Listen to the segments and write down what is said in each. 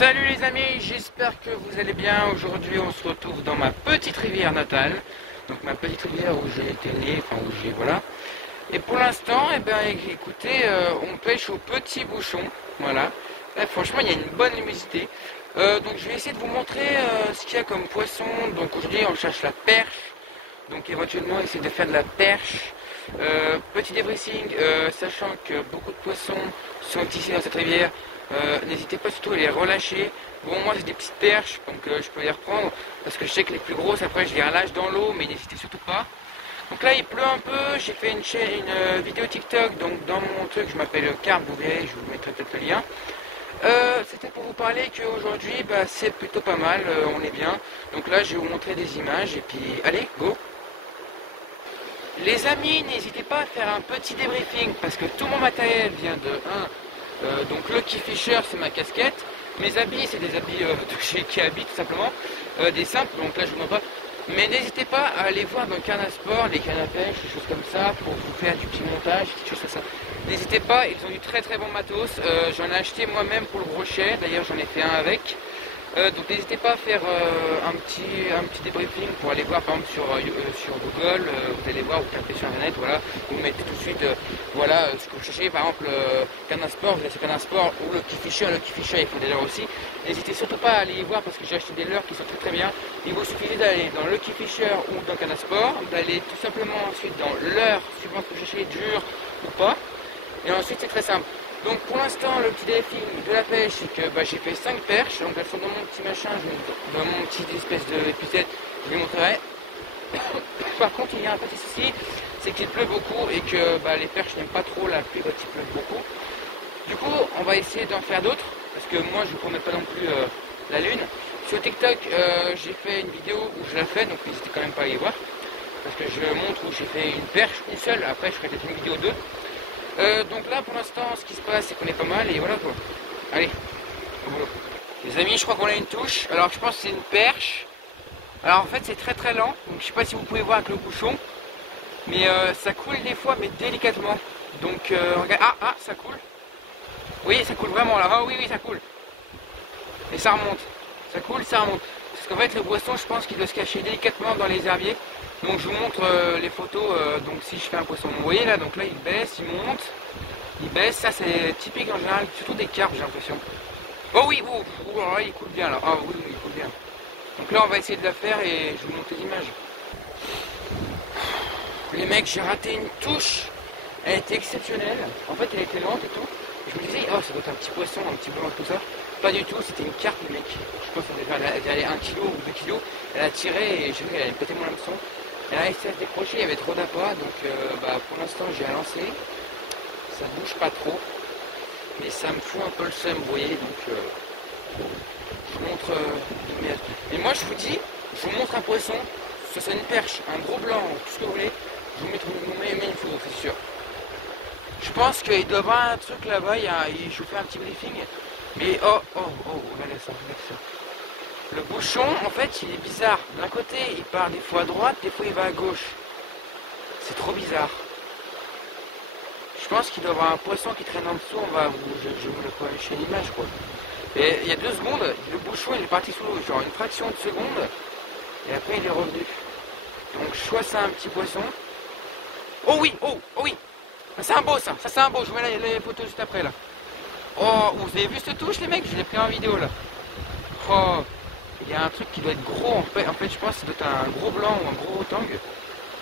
Salut les amis, j'espère que vous allez bien. Aujourd'hui on se retrouve dans ma petite rivière natale. Donc ma petite rivière où j'ai été né, enfin où j'ai, voilà. Et pour l'instant, écoutez, on pêche au petit bouchon. Voilà. Là, franchement il y a une bonne luminosité. Donc je vais essayer de vous montrer ce qu'il y a comme poisson. Donc aujourd'hui on cherche la perche. Donc éventuellement essayer de faire de la perche. Petit débriefing, sachant que beaucoup de poissons sont ici dans cette rivière. N'hésitez pas surtout à les relâcher. Bon, moi c'est des petites perches, donc je peux les reprendre parce que je sais que les plus grosses après je les relâche dans l'eau, mais n'hésitez surtout pas. Donc là il pleut un peu, j'ai fait une vidéo TikTok, donc dans mon truc je m'appelle Carp, vous verrez, je vous mettrai peut-être le lien. C'était pour vous parler qu'aujourd'hui c'est plutôt pas mal, on est bien. Donc là je vais vous montrer des images et puis allez, go. Les amis, n'hésitez pas à faire un petit débriefing parce que tout mon matériel vient de 1. Donc Lucky Fisher c'est ma casquette, mes habits c'est des habits de chez Kiabi tout simplement, des simples, donc là je vous montre pas. Mais n'hésitez pas à aller voir dans Carnasport, les cannes à pêche, des choses comme ça, pour vous faire du petit montage, des choses comme ça. N'hésitez pas, ils ont du très très bon matos, j'en ai acheté moi-même pour le brochet, d'ailleurs j'en ai fait un avec. Donc n'hésitez pas à faire un petit débriefing pour aller voir par exemple sur Google, vous allez voir, vous tapez sur internet, voilà, vous mettez tout de suite voilà ce que vous cherchez, par exemple Carnasport, vous laissez Carnasport ou Lucky Fisher il faut des leurres aussi. N'hésitez surtout pas à aller y voir parce que j'ai acheté des leurres qui sont très très bien. Il vous suffit d'aller dans Lucky Fisher ou dans Carnasport, d'aller tout simplement ensuite dans leurre suivant que vous cherchez, dur ou pas. Et ensuite c'est très simple. Donc pour l'instant le petit débriefing de la pêche c'est que j'ai fait 5 perches, donc elles sont dans mon petit machin, dans mon petit espèce de épisode, je vous montrerai. Par contre il y a un petit souci, c'est qu'il pleut beaucoup et que les perches n'aiment pas trop la pluie quand il pleut beaucoup. Du coup on va essayer d'en faire d'autres, parce que moi je ne vous promets pas non plus la lune. Sur TikTok j'ai fait une vidéo où je la fais, donc n'hésitez quand même pas à y voir, parce que je montre où j'ai fait une perche, une seule, après je ferai peut-être une vidéo 2. Donc là pour l'instant ce qui se passe c'est qu'on est pas mal et voilà quoi. Allez, au boulot. Les amis, je crois qu'on a une touche. Alors je pense que c'est une perche. Alors en fait c'est très très lent, donc je sais pas si vous pouvez voir avec le bouchon, mais ça coule des fois mais délicatement. Donc regarde, ça coule. Oui ça coule vraiment là, oui ça coule. Et ça remonte, ça coule, ça remonte. Parce qu'en fait le poisson je pense qu'il doit se cacher délicatement dans les herbiers. Donc je vous montre les photos, donc si je fais un poisson, vous voyez là, donc là il baisse, il monte, il baisse, ça c'est typique en général, surtout des carpes j'ai l'impression. Oh oui, il coule bien là, oui il coule bien. Donc là on va essayer de la faire et je vous montre les images. Les mecs, j'ai raté une touche, elle était exceptionnelle, en fait elle était lente et tout. Je me disais, ça doit être un petit poisson, un petit blanc, tout ça. Pas du tout, c'était une carpe les mecs. Je pense qu'elle avait 1 kg ou 2 kg, elle a tiré et j'ai vu qu'elle avait pété mon hameçon. Elle a essayé de se décrocher, il y avait trop d'appât, donc pour l'instant j'ai lancé. Ça bouge pas trop, mais ça me fout un peu le seum, vous voyez, donc je vous montre l'image. Mais moi je vous dis, je vous montre un poisson, ce soit une perche, un gros blanc, tout ce que vous voulez, je vous mets une photo, c'est sûr. Je pense qu'il doit y avoir un truc là-bas, je vous fais un petit briefing, mais regardez ça. Le bouchon, en fait, il est bizarre. D'un côté, il part des fois à droite, des fois il va à gauche. C'est trop bizarre. Je pense qu'il doit y avoir un poisson qui traîne en dessous. Je vous le ferai chez l'image, quoi. Et il y a 2 secondes, le bouchon il est parti sous l'eau, genre une fraction de seconde, et après il est revenu. Donc soit c'est un petit poisson. Oh oui. C'est un beau ça c'est un beau. Je vous mets les photos juste après là. Oh, vous avez vu cette touche les mecs? Je l'ai pris en vidéo là. Oh. Il y a un truc qui doit être gros, en fait je pense que ça doit être un gros blanc ou un gros tang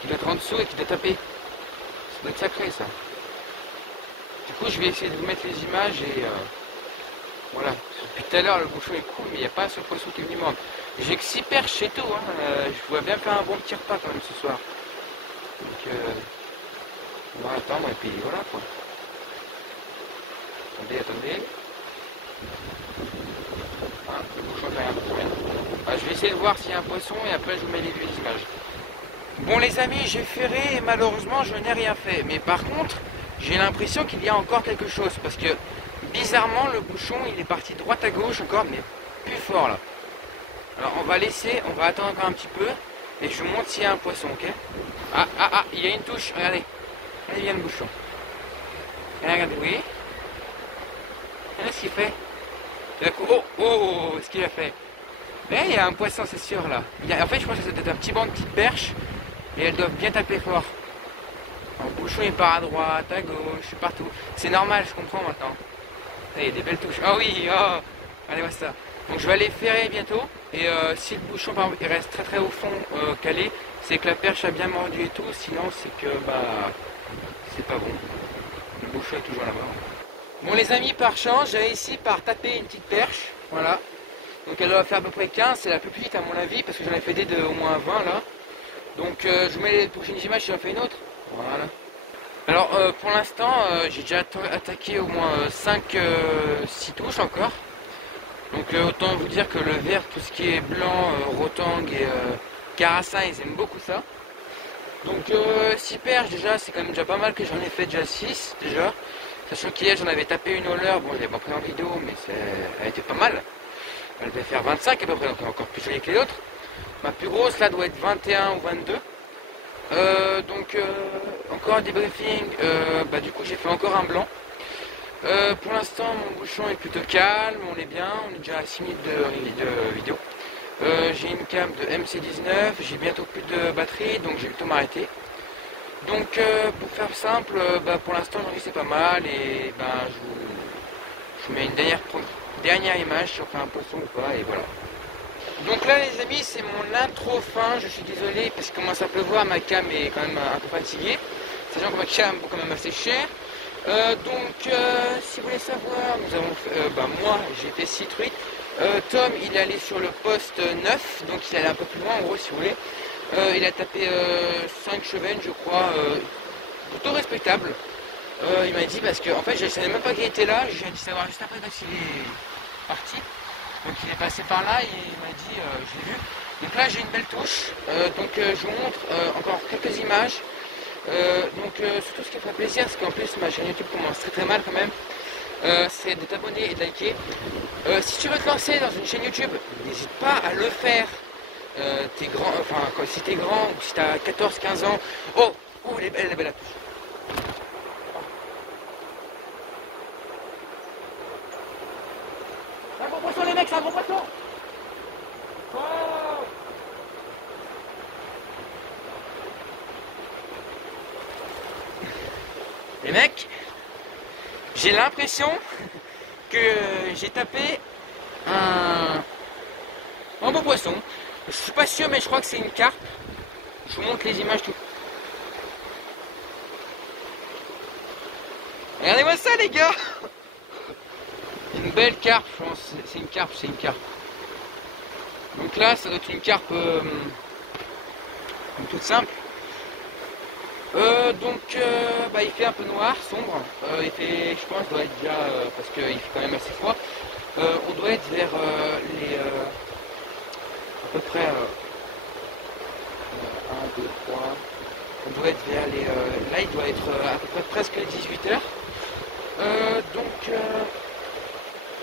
qui doit être en dessous et qui doit taper. Ça doit être sacré ça. Du coup je vais essayer de vous mettre les images et voilà. Depuis tout à l'heure le bouchon est cool mais il n'y a pas ce poisson qui est venu mordre. J'ai que 6 perches chez tout, je vois bien faire un bon petit repas quand même ce soir. Donc on va attendre et puis voilà quoi. Attendez. Le bouchon fait rien pour rien. Je vais essayer de voir s'il y a un poisson et après je vous mets les images. Bon les amis, j'ai ferré et malheureusement je n'ai rien fait. Mais par contre, j'ai l'impression qu'il y a encore quelque chose. Parce que bizarrement le bouchon il est parti droite à gauche encore, mais plus fort là. Alors on va attendre encore un petit peu. Et je vous montre s'il y a un poisson, ok? Il y a une touche, regardez. Regardez bien le bouchon. Regardez, oui. Regardez ce qu'il fait. Oh, oh, oh, ce qu'il a fait. Mais il y a un poisson, c'est sûr là. En fait, je pense que c'est un petit banc de petites perches et elles doivent bien taper fort. Le bouchon il part à droite, à gauche, partout. C'est normal, je comprends maintenant. Il y a des belles touches. Ah oui, oh, allez, voir ça. Donc je vais aller ferrer bientôt. Et si le bouchon par exemple, il reste très très au fond calé, c'est que la perche a bien mordu et tout. Sinon, c'est que bah c'est pas bon. Le bouchon est toujours là-bas. Bon les amis, par chance, j'ai réussi par taper une petite perche. Voilà. Donc elle doit faire à peu près 15, c'est la plus petite à mon avis, parce que j'en ai fait des de au moins 20 là. Donc je vous mets les prochaines images si j'en fais une autre. Voilà. Alors pour l'instant, j'ai déjà attaqué au moins 5-6 touches encore. Donc autant vous dire que le vert, tout ce qui est blanc, rotang et carassin, ils aiment beaucoup ça. Donc 6 perches déjà, c'est quand même déjà pas mal que j'en ai fait déjà 6 déjà. Sachant qu'hier j'en avais tapé une au leurre, bon je l'ai pas pris en vidéo, mais elle était pas mal. Elle devait faire 25 à peu près, donc encore plus jolie que les autres. Ma plus grosse là doit être 21 ou 22. Encore un débriefing, du coup j'ai fait encore un blanc. Pour l'instant mon bouchon est plutôt calme, on est bien, on est déjà à 6 minutes de vidéo. J'ai une cam de MC19, j'ai bientôt plus de batterie, donc j'ai le temps de m'arrêter. Donc pour faire simple, pour l'instant j'en dis c'est pas mal et je vous mets une dernière image si on fait un poisson ou pas et voilà. Donc là les amis, c'est mon intro fin, je suis désolé parce qu'il commence à pleuvoir, ma cam est quand même un peu fatiguée, sachant que ma cam vaut quand même assez cher. Si vous voulez savoir, nous avons fait, moi j'ai été 6 truites, Tom il est allé sur le poste 9, donc il est allé un peu plus loin en gros si vous voulez. Il a tapé 5 chevennes je crois, plutôt respectable. Il m'a dit parce que en fait je ne savais même pas qu'il était là, j'ai dit savoir juste après quand il est parti. Donc il est passé par là et il m'a dit, j'ai vu. Donc là j'ai une belle touche, je vous montre encore quelques images. Surtout ce qui me fait plaisir, c'est qu'en plus ma chaîne YouTube commence très très mal quand même, c'est de t'abonner et de liker. Si tu veux te lancer dans une chaîne YouTube, n'hésite pas à le faire. Si t'es grand ou si t'as 14-15 ans, oh, elle est belle la touche. C'est un bon poisson les mecs, c'est un bon poisson. Oh. Les mecs, j'ai l'impression que j'ai tapé un bon poisson. Je suis pas sûr mais je crois que c'est une carpe. Je vous montre les images tout. Regardez-moi ça les gars. Une belle carpe, je pense. C'est une carpe. Donc là, ça doit être une carpe toute simple. Il fait un peu noir, sombre. Il fait, je pense, doit être déjà, parce qu'il fait quand même assez froid. On doit être vers à peu près 1, 2, 3. On doit être vers les. Là, il doit être à peu près presque 18h.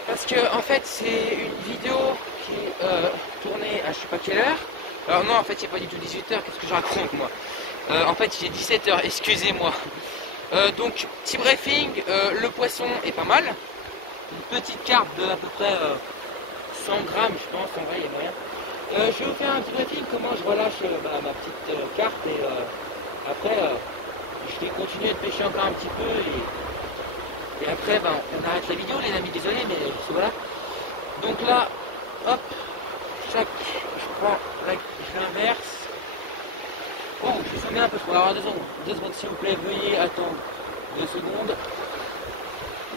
Parce que en fait c'est une vidéo qui est tournée à je sais pas quelle heure. Alors non, en fait c'est pas du tout 18h, qu'est-ce que je raconte moi. En fait il est 17h, excusez-moi. Petit briefing, le poisson est pas mal. Une petite carpe de à peu près 100 grammes je pense, en vrai il y a rien. Je vais vous faire un petit briefing comment je relâche ma petite carpe et après je vais continuer de pêcher encore un petit peu et après, on arrête la vidéo, les amis, désolé, mais voilà. Donc là, hop, je prends, je l'inverse. Oh, je suis un peu trop. Alors 2 secondes, 2 secondes, s'il vous plaît, veuillez attendre 2 secondes.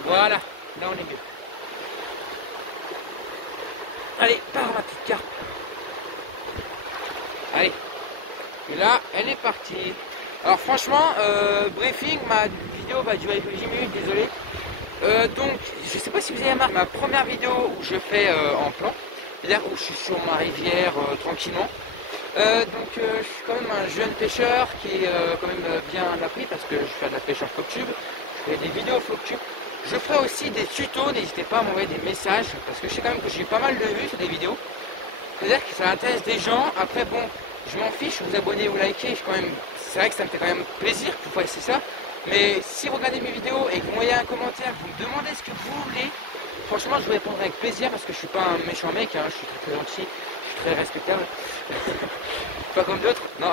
Voilà, là on est mieux. Allez, par ma petite carpe. Allez, et là, elle est partie. Alors franchement, briefing, ma vidéo va durer plus de 10 minutes, désolé. Je sais pas si vous avez remarqué ma première vidéo où je fais en plan, c'est-à-dire où je suis sur ma rivière tranquillement. Je suis quand même un jeune pêcheur qui est quand même bien appris parce que je fais de la pêche en FlocTube, je fais des vidéos FlocTube. Je ferai aussi des tutos, n'hésitez pas à m'envoyer des messages parce que je sais quand même que j'ai pas mal de vues sur des vidéos. C'est-à-dire que ça intéresse des gens. Après bon, je m'en fiche, vous abonnez ou likez, c'est vrai que ça me fait quand même plaisir que vous fassiez ça. Mais si vous regardez mes vidéos et que vous voyez un commentaire, vous me demandez ce que vous voulez, franchement je vais répondre avec plaisir parce que je suis pas un méchant mec, hein, je suis très gentil, je suis très respectable. Pas comme d'autres, non.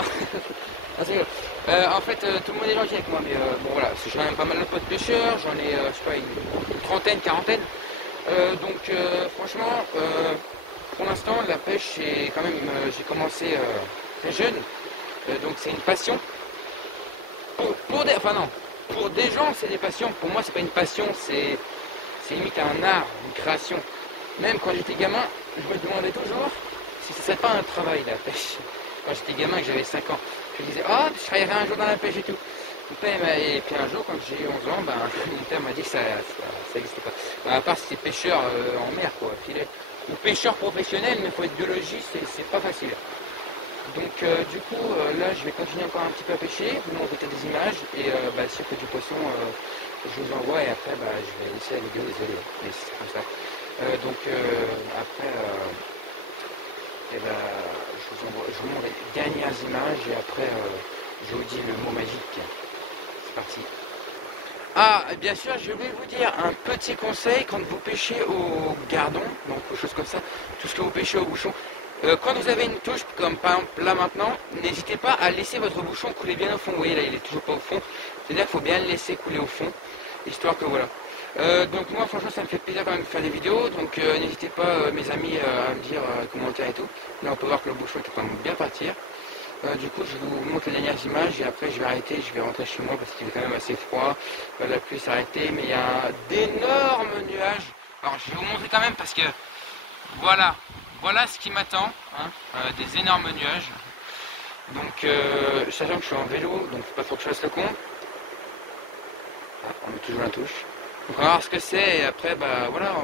Ah, c'est rigolo. En fait, tout le monde est gentil avec moi, mais bon voilà, j'ai quand même pas mal de potes pêcheurs, j'en ai, je sais pas, une trentaine, quarantaine. Franchement, pour l'instant, la pêche, c'est quand même, j'ai commencé très jeune, donc c'est une passion. Pour des gens, c'est des passions. Pour moi, c'est pas une passion, c'est limite un art, une création. Même quand j'étais gamin, je me demandais toujours si ce serait pas un travail la pêche. Quand j'étais gamin, que j'avais 5 ans, je me disais, oh, je travaillerai un jour dans la pêche et tout. Et puis un jour, quand j'ai eu 11 ans, ben, mon père m'a dit que ça n'existait pas. Ben, à part si c'est pêcheur en mer, quoi, filet. Ou pêcheur professionnel, mais il faut être biologiste, c'est pas facile. Donc du coup, là, je vais continuer encore un petit peu à pêcher, vous montrer peut-être des images, et si on fait du poisson, je vous envoie, et après, je vais laisser la vidéo, désolé, mais c'est comme ça. Après, je vous montre les dernières images, et après, je vous dis le mot magique. C'est parti. Ah, et bien sûr, je vais vous dire un petit conseil quand vous pêchez au gardon, donc aux choses comme ça, tout ce que vous pêchez au bouchon. Quand vous avez une touche, comme par exemple là maintenant, n'hésitez pas à laisser votre bouchon couler bien au fond. Vous voyez là, il est toujours pas au fond. C'est-à-dire qu'il faut bien le laisser couler au fond, histoire que voilà. Donc moi franchement ça me fait plaisir quand même de faire des vidéos, donc n'hésitez pas mes amis à me dire commentaires et tout. Là on peut voir que le bouchon est quand même bien partir. Du coup je vous montre les dernières images et après je vais arrêter, je vais rentrer chez moi parce qu'il est quand même assez froid. La pluie s'est arrêtée mais il y a d'énormes nuages. Alors je vais vous montrer quand même parce que voilà ce qui m'attend, hein, des énormes nuages. Donc sachant que je suis en vélo, donc faut pas trop que je fasse le con. Ah, on met toujours la touche. Donc on va voir ce que c'est et après voilà,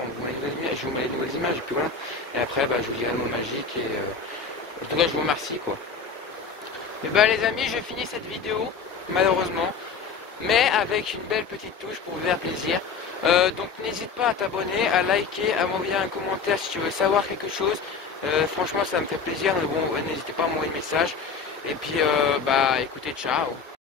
je vous mets les nouvelles images et puis voilà. Et après je vous dirai le mot magique et en tout cas je vous remercie quoi. Et les amis, je finis cette vidéo, malheureusement, mais avec une belle petite touche pour vous faire plaisir. Donc n'hésite pas à t'abonner, à liker, à m'envoyer un commentaire si tu veux savoir quelque chose. Franchement ça me fait plaisir, mais bon, n'hésitez pas à m'envoyer un message. Et puis écoutez, ciao.